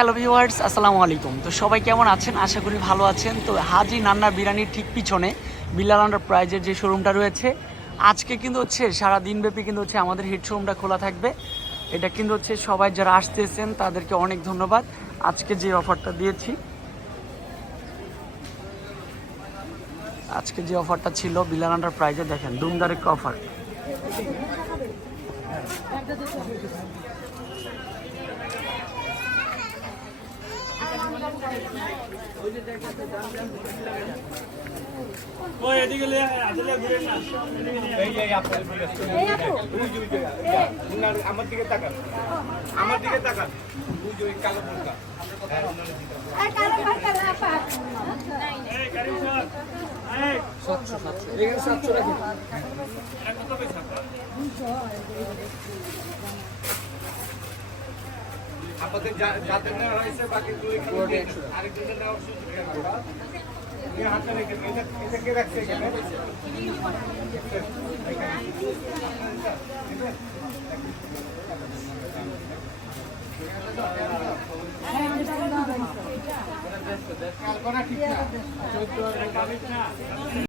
Hello viewers, আসসালামু আলাইকুম। তো সবাই কেমন আছেন? আশা করি ভালো আছেন। তো হাজি নান্না বিরিয়ানির ঠিক পিছনে বিল্লাল আন্ডার প্রাইজের যে শোরুমটা রয়েছে, আজকে কিন্তু হচ্ছে সারা দিনব্যাপী কিন্তু হচ্ছে আমাদের হিট শোরুমটা খোলা থাকবে। এটা কিন্তু হচ্ছে সবাই যারা আসতেছেন, তাদেরকে অনেক ধন্যবাদ। আজকে যে অফারটা দিয়েছি, আজকে যে অফারটা ছিল বিল্লাল আন্ডার প্রাইজে দেখেন দুমদারেক অফার আমার দিকে তাকান আমার দিকে তাকান ওই যে ওই কালো মুখটা এখানে সাতশো রাখেন আমাদের যা- যাদের নেওয়া হয়েছে বাকি দুই আরেকজনের নেওয়ার সুযোগ হাতটা রেখে এটা- কে রাখছে এখানে?